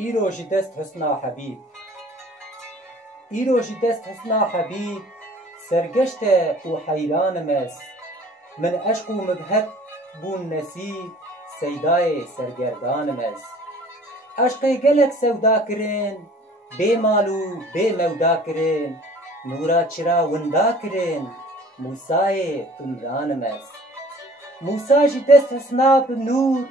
ایرو جی دست حسنا حبیب ایرو جی دست حسنا حبیب سرگشت و حیرانم است من عشق و مبهت بون نصیب سیدای سرگردانم است عشق گلک سودا کرن بی مالو بی مودا کرن نورا چرا وندا کرن موسای عمرانم است موسا جی دست حسنا نور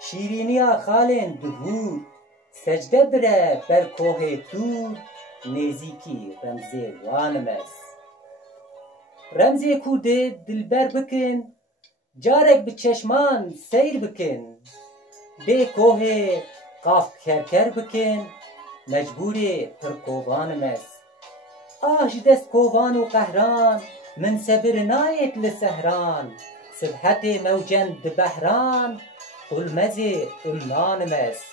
شیرینیا خالن دهور سجده بره بر کوه تور نزیکی رمزی وانم است رمزی کو دلبر بکن جارک به چشمان سیر بکن به کوه قاف کرکر بکن مجبور پرکوبانم است آه جی دست کوبان و قهران من صبر نایت لسهران سبحت موجن بحران قلمز امانم است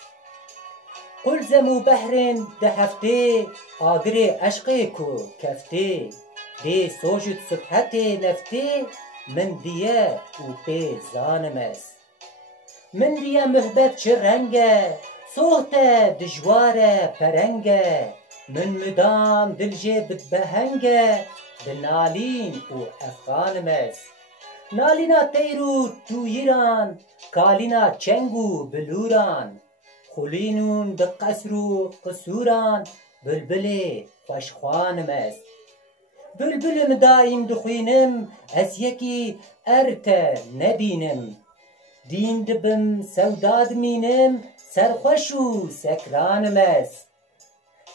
قلزم و بحرن ده هفته آگر عشق کو کفته ده سوجد سبحت نفته من دیه و به زانم است من دیه محبت چه رنگه صوت دجوار پرنگه من مدام دلجه بدبهنگه بنالین و افغانم است نالینا تیرو تویران کالینا چنگو بلوران خلینون به قصر و قصوران بلبل خوشخوانم است بلبلم دایم دخوینم از یکی ارت نبینم دین دبم سوداد مینم سرخوش و سکرانم است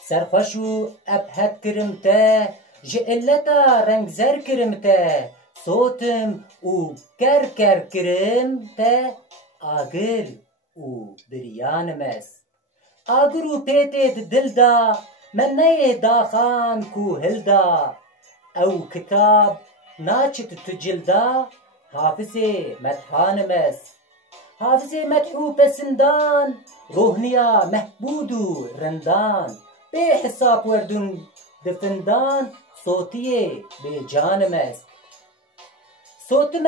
سرخوش و ابهت کرمته جعلتا رنگ زر کرمته صوتم او کر کرم ته آگر او بریانم است آگر و پیت دل دا من نه داخان کو هل دا او کتاب ناچت تجلدا حافظ مدحانم است حافظ مدحو پسندان روحنیا محبود و رندان به حساب وردون دفندان صوتی به جانم است صوتم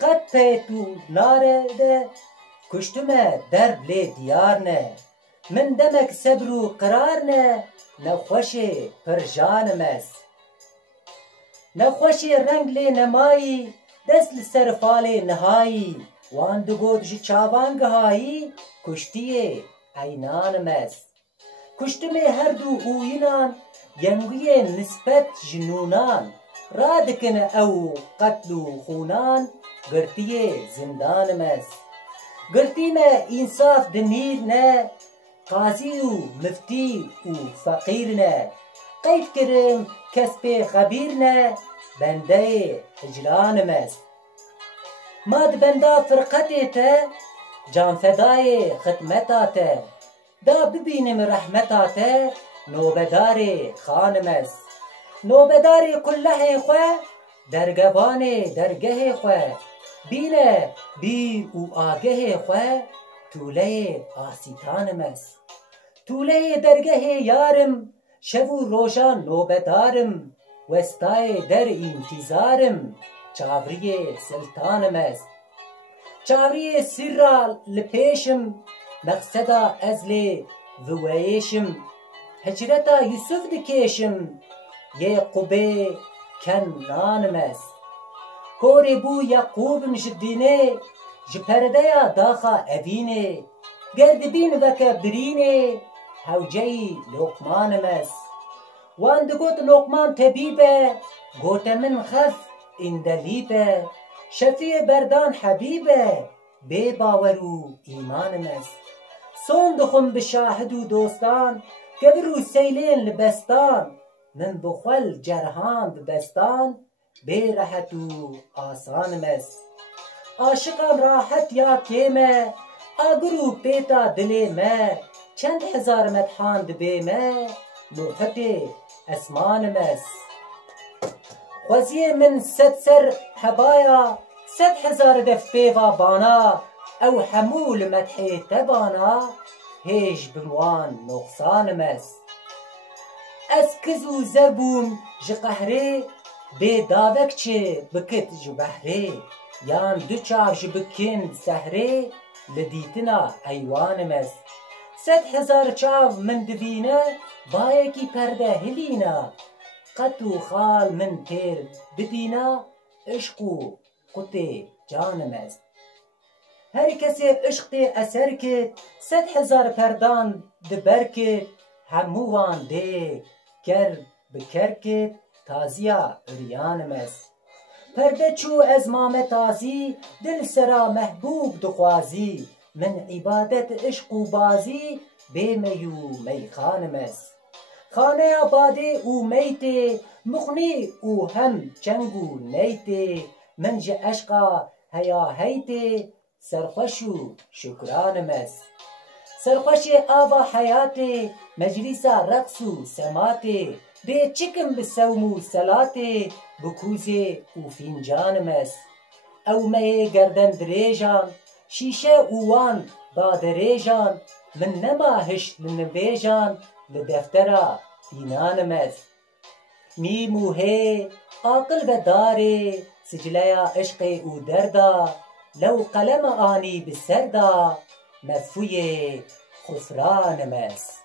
قد پیتو نارده کشتم در بلی دیار نه من دمک صبر و قرار نه نخوش پرجانم است نخوش رنگ لی نمایی دست لسرفال نهایی وان دگود جی چاوانگه هایی کشتی عینانم است کشتم هر دو اوینان ینگوی نسبت جنونان را دکن او قتل و خونان گرتی زندانم است گرتی ما انصاف دمیر نه قاضی و مفتی و فقیر نه قید کرم کسب خبیر نه بنده هجرانم است ماد بنده فرقت ته جان فدای خدمت ته دا ببینم رحمت ته نوبدار خانم است نوبدار کله خواه درگبان درگه خواه بینه بی و آگه خواه طوله آسیتانم است طوله درگه یارم شب و روشان نوبدارم وستای در انتظارم چاوری سلطانم است چاوری سر لپیشم مقصدا ازل وویشم هجرتا یوسف دکیشم یعقوب کنانم است کوری بو یعقوب جدینه جپرده داخا اوینه گردبین وکا برینه حوجه لقمانم است وان دگوت لقمان طبیبه گوت من خف اندلیبه شفیع بردان حبیبه بی باور و ایمانم است سون دخم به شاهد و دوستان گبرو سیلین لبستان من بخل جرهان ببستان بی راحت و آسانم است عاشقان راحت یا کیمه آگرو پیتا دلی مه چند هزار مدحان دبی مه نوحت اسمانم است خوزی من ست سر حبایا 100,000 دف پیوا بانا او حمول مدحی تبانا هیج بموان نقصانم است از کزو زبوم جی قهره بی داوک چه بکت جو بحره یان دو چاو جی بکن سهره لدیتنا ایوانم است 100,000 çav min divîne, bayekî perde hilîne. Qet û xal min têr bibîne, ishq û qutê canim est. Her kesê ishqê eser kir, 100,000 perdan di ber kir, hemû wan dê ker bi ker kir, taziya ûriyanim est. Perde çû ez mame tazî, dil sera mehbûb dixwazî, min îbadet ishq û bazî, bê mey û meyxanim est. Xaneya badê û mey tê, muxnî û hem çeng û ney tê, min ji eşqa heya hey tê, serxweş û şukranim est. Serxweşê ava heyatê, meclîsa reqs û sematê, dê çikim bi sewm û selatê, bi kûzê û fîncanim est. Ew meyê gerdendirêjan, şîşe û wan dadirêjan, min nema hişt li nivêjan, li deftera dînanim est. Mîm û hê, aqil ve darê, sicleya ishqê û derda, lew qeleme anî bi ser da, medfûyê xufranim est.